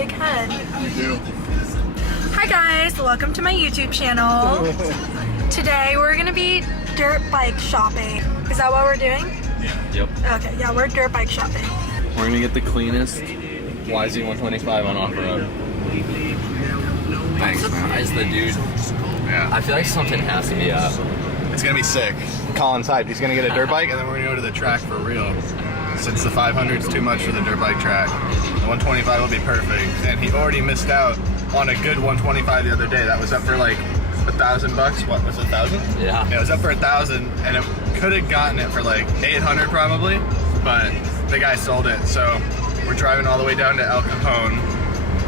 big head. You do. Hi guys, welcome to my YouTube channel. Today we're gonna be dirt bike shopping. Is that what we're doing? Yeah. Yep. Okay, yeah, we're dirt bike shopping. We're gonna get the cleanest YZ125 on OfferUp. Thanks, man. Surprised the dude. Yeah. I feel like something has to be up. It's gonna be sick. Colin's hyped. He's gonna get a dirt bike and then we're gonna go to the track for real. Since the 500 is too much for the dirt bike track, the 125 will be perfect. And he already missed out on a good 125 the other day. That was up for like $1,000. What was it, 1,000? Yeah. Yeah, it was up for 1,000, and it could have gotten it for like 800 probably, but the guy sold it. So we're driving all the way down to El Cajon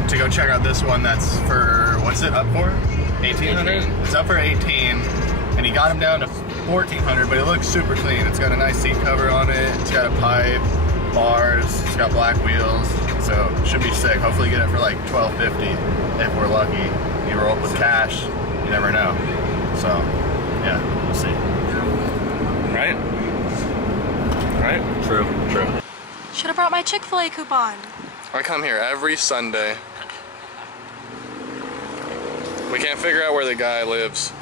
to go check out this one. That's for, what's it up for? 1,800. It's up for 18, and he got him down to 1,400, but it looks super clean. It's got a nice seat cover on it. It's got a pipe, bars. It's got black wheels. So it should be sick. Hopefully get it for like $1,250 if we're lucky. You roll up with cash, you never know. So yeah, we'll see. Right? Right? True. True. Should have brought my Chick-fil-A coupon. I come here every Sunday. We can't figure out where the guy lives,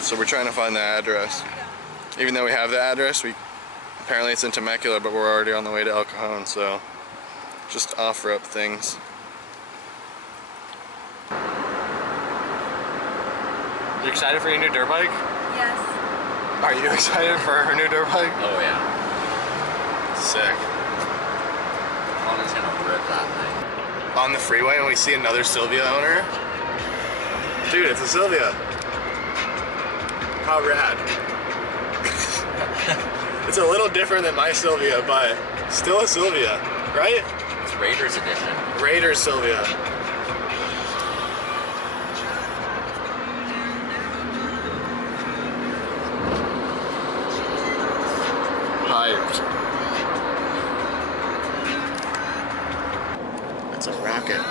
so we're trying to find the address. Even though we have the address, apparently it's in Temecula, but we're already on the way to El Cajon, so just OfferUp things. You excited for your new dirt bike? Yes. Are you excited for her new dirt bike? Oh yeah. Sick. Collin's gonna rip that thing. On the freeway when we see another Sylvia owner. Dude, it's a Sylvia. How rad. It's a little different than my Sylvia, but still a Sylvia, right? It's Raiders edition. Raiders Sylvia. Hyped. It's a rocket.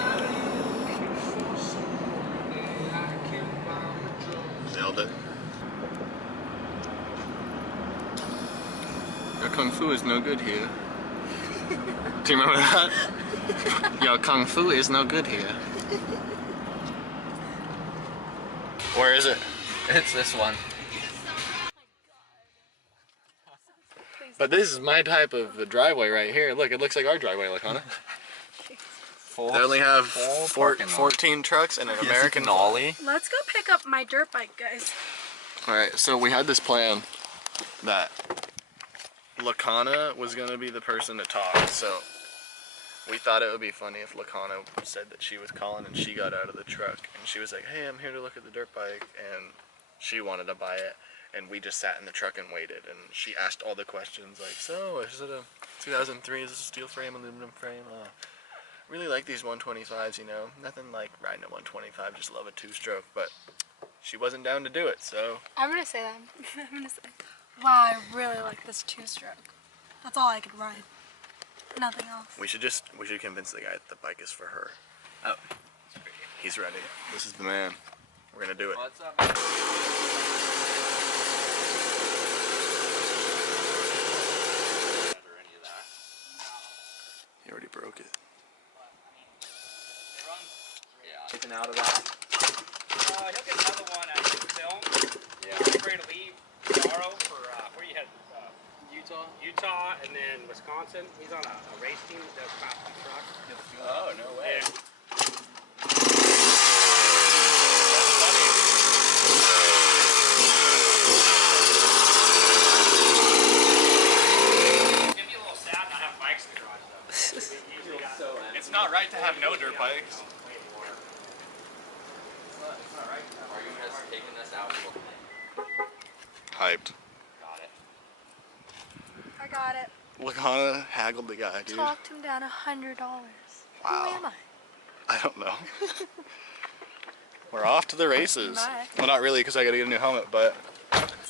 Nailed it. Your kung fu is no good here. Do you remember that? Your kung fu is no good here. Where is it? It's this one. But this is my type of a driveway right here. Look, it looks like our driveway, look on it. They only have 14 trucks and an American ollie. Let's go pick up my dirt bike, guys. Alright, so we had this plan that Lacana was going to be the person to talk, so we thought it would be funny if Lacana said that she was Collin and she got out of the truck and she was like, hey, I'm here to look at the dirt bike, and she wanted to buy it, and we just sat in the truck and waited, and she asked all the questions like, so is it a 2003, is this a steel frame, aluminum frame? Really like these 125s, you know, nothing like riding a 125, just love a two-stroke, but she wasn't down to do it, so. I'm gonna say that. I'm gonna say, wow, I really like this two-stroke. That's all I could ride. Nothing else. We should convince the guy that the bike is for her. Oh. He's ready. This is the man. We're gonna do it. What's up? He already broke it. Yeah. Taken out of that. He'll get another one at film. Yeah. He's ready to leave tomorrow for where you head? Utah. And then Wisconsin. He's on a race team that does CAMFAM trucks. Oh, no way. Yeah. It'd be a little sad not have bikes in the garage though. It's not right to have no dirt bikes. It's not right. Are you guys taking this out? Hyped. Got it. I got it. Lacana haggled the guy, dude. Talked him down $100. Wow. Who am I? I don't know. We're off to the races. Bye. Well, not really, because I gotta get a new helmet, but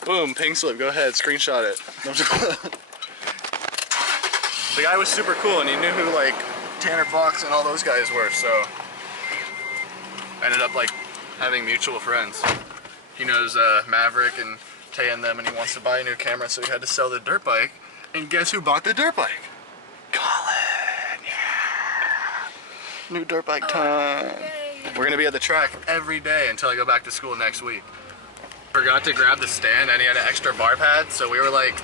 boom, pink slip, go ahead, screenshot it. The guy was super cool, and he knew who like Tanner Fox and all those guys were, so ended up like having mutual friends. He knows Maverick and Tay and them, and he wants to buy a new camera, so he had to sell the dirt bike. And guess who bought the dirt bike? Collin, yeah. New dirt bike time. We're gonna be at the track every day until I go back to school next week. Forgot to grab the stand and he had an extra bar pad, so we were like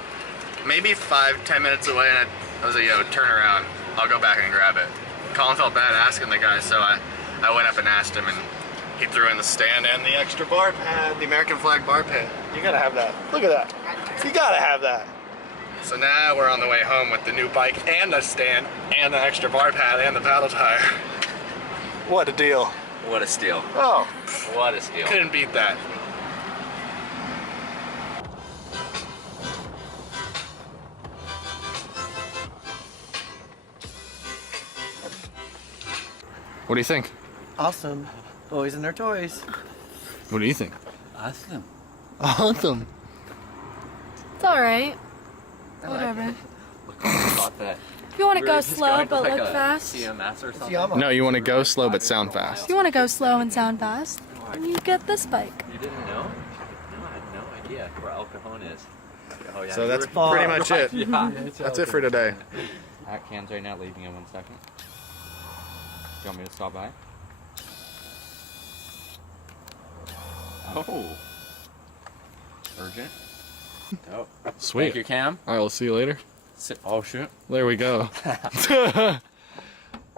maybe 5-10 minutes away and I was like, yo, turn around. I'll go back and grab it. Collin felt bad asking the guy, so I went up and asked him and he threw in the stand and the extra bar pad, the American flag bar pad. You gotta have that. Look at that. You gotta have that. So now we're on the way home with the new bike and the stand and the extra bar pad and the paddle tire. What a deal. What a steal. Oh, What a steal. couldn't beat that. What do you think? Awesome. Boys and their toys. What do you think? Awesome. Awesome. It's alright. Whatever. Thought that. If you want to we go were just slow going to but like look a fast, CMS or something. Yamaha. No, you want to go slow but sound fast. if you want to go slow and sound fast, then you get this bike. You didn't know? No, I had no idea where El Cajon is. Oh, yeah, So you that's were- pretty much it. Yeah. That's it for today. At Cam's right now, leaving in 1 second. Do you want me to stop by? Oh. Urgent. Oh. Sweet. Thank you, Cam. All right, we'll see you later. Oh, shoot. There we go. All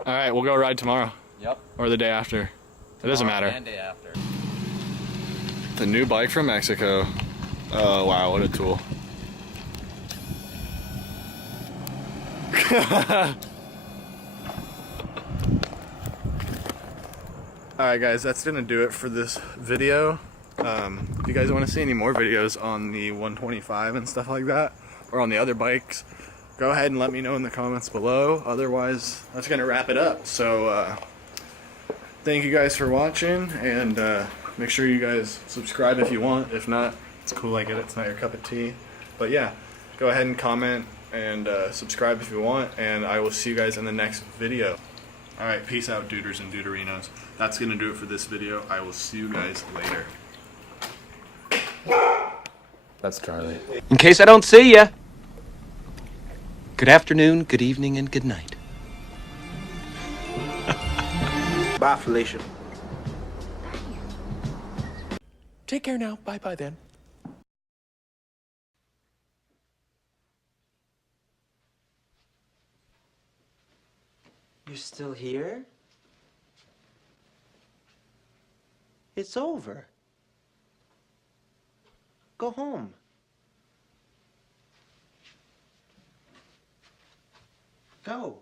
right, we'll go ride tomorrow Yep. or the day after. It doesn't matter. And day after. The new bike from Mexico. Oh, wow, what a tool. Alright guys, that's gonna do it for this video. If you guys want to see any more videos on the 125 and stuff like that, or on the other bikes, go ahead and let me know in the comments below. Otherwise, that's gonna wrap it up. So thank you guys for watching, and make sure you guys subscribe if you want. If not, it's cool, I get it, it's not your cup of tea. But yeah, go ahead and comment and subscribe if you want, and I will see you guys in the next video. Alright, peace out, duders and duderinos. That's gonna do it for this video. I will see you guys later. That's Charlie. In case I don't see ya, good afternoon, good evening, and good night. Bye, Felicia. Take care now. Bye-bye then. You're still here? It's over. Go home. Go.